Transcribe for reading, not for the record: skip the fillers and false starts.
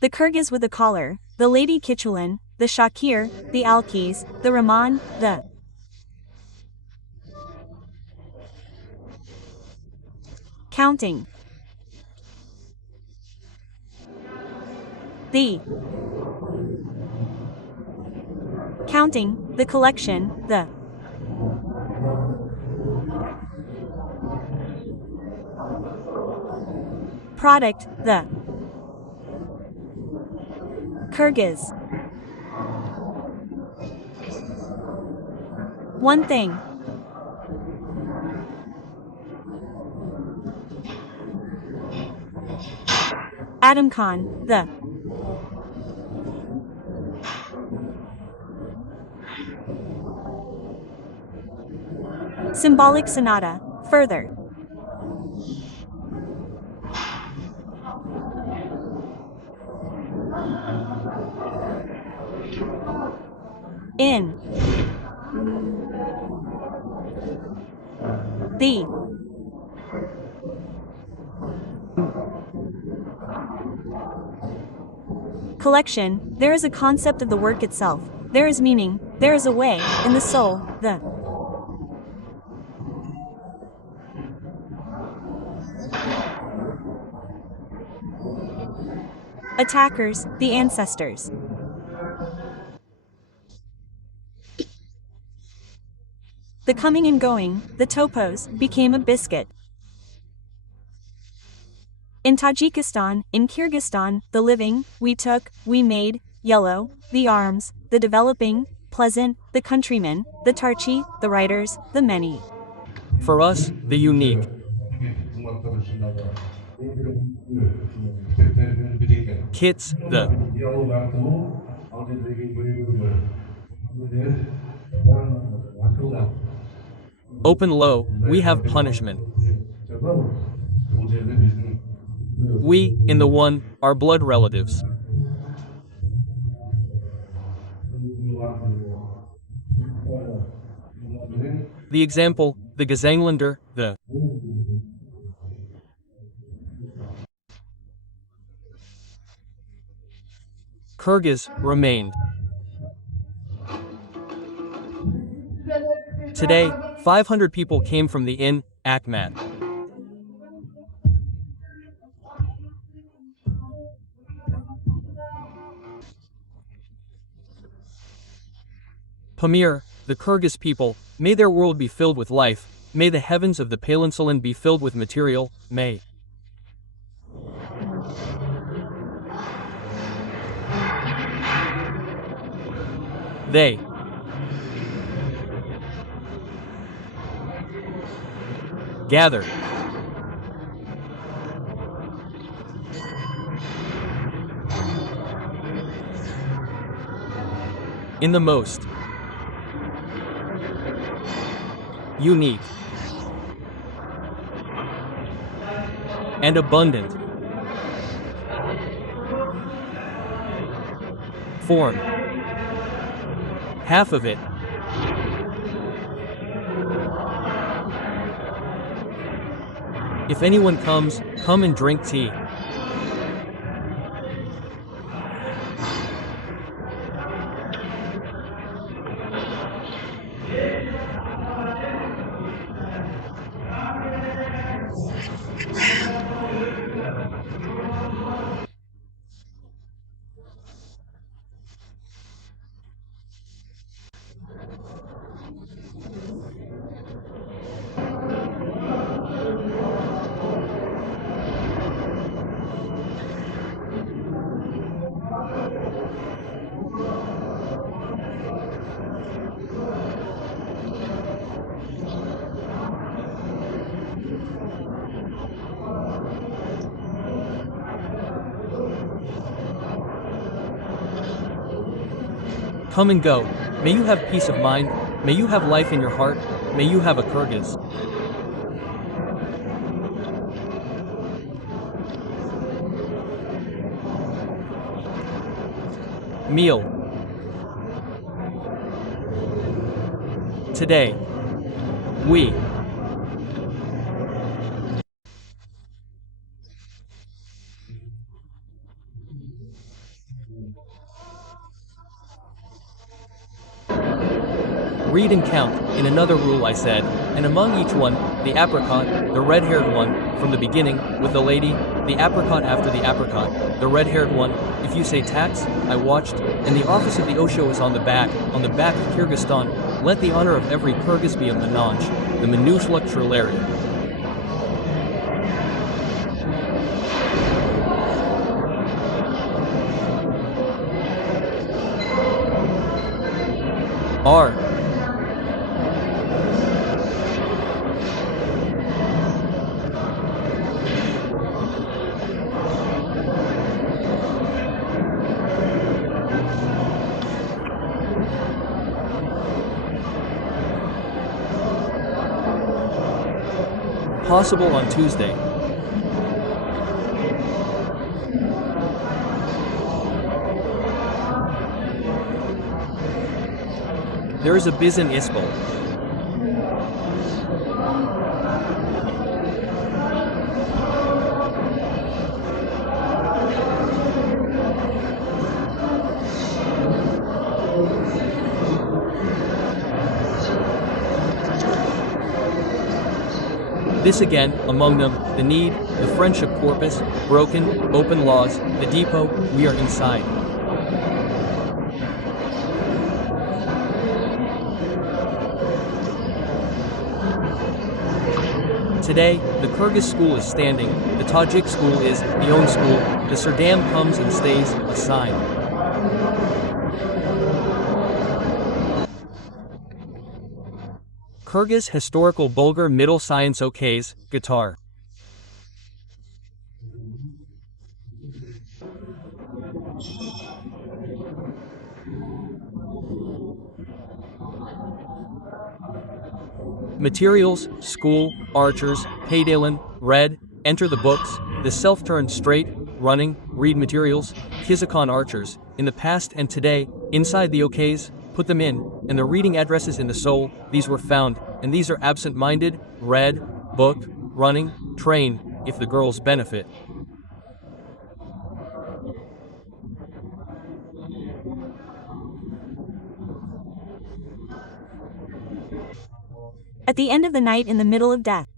The Kyrgyz with the collar, the Lady Kichulin, the Shakir, the Alkis, the Rahman, the counting, the counting, the collection, the product, the Kyrgyz. One thing. Adam Khan, the symbolic sonata, further. In the collection, there is a concept of the work itself, there is meaning, there is a way, in the soul, the attackers, the ancestors. The coming and going, the Topos, became a biscuit. In Tajikistan, in Kyrgyzstan, the living, we took, we made, yellow, the arms, the developing, pleasant, the countrymen, the Tarchi, the writers, the many. For us, the unique. Kits, the open low, we have punishment. We, in the one, are blood relatives. The example, the Gesangländer, the Kyrgyz, remained. Today, 500 people came from the inn, Akhmat. Pamir, the Kyrgyz people, may their world be filled with life, may the heavens of the Palinsulan be filled with material, may they gather in the most unique and abundant form. Half of it if anyone comes, come and drink tea. Come and go. May you have peace of mind. May you have life in your heart. May you have a Kyrgyz. Meal. Today, we Read and count, in another rule I said, and among each one, the apricot, the red-haired one, from the beginning, with the lady, the apricot after the apricot, the red-haired one, if you say tax, I watched, and the office of the Osho is on the back of Kyrgyzstan, let the honor of every Kyrgyz be a menage, the Minushla Trilleri. R. Possible on Tuesday. There is a Bizin Ispol. This again, among them, the need, the friendship corpus, broken, open laws, the depot, we are inside. Today, the Kyrgyz school is standing, the Tajik school is the own school, the Serdam comes and stays, a sign. Kyrgyz Historical Bulgar Middle Science OKs, guitar. Materials, school, archers, Paydalen, red, enter the books, the self-turned straight, running, read materials, Kizakon archers, in the past and today, inside the OKs, put them in, and the reading addresses in the soul, these were found, and these are absent-minded, read, book, running, train, if the girls benefit. At the end of the night in the middle of death.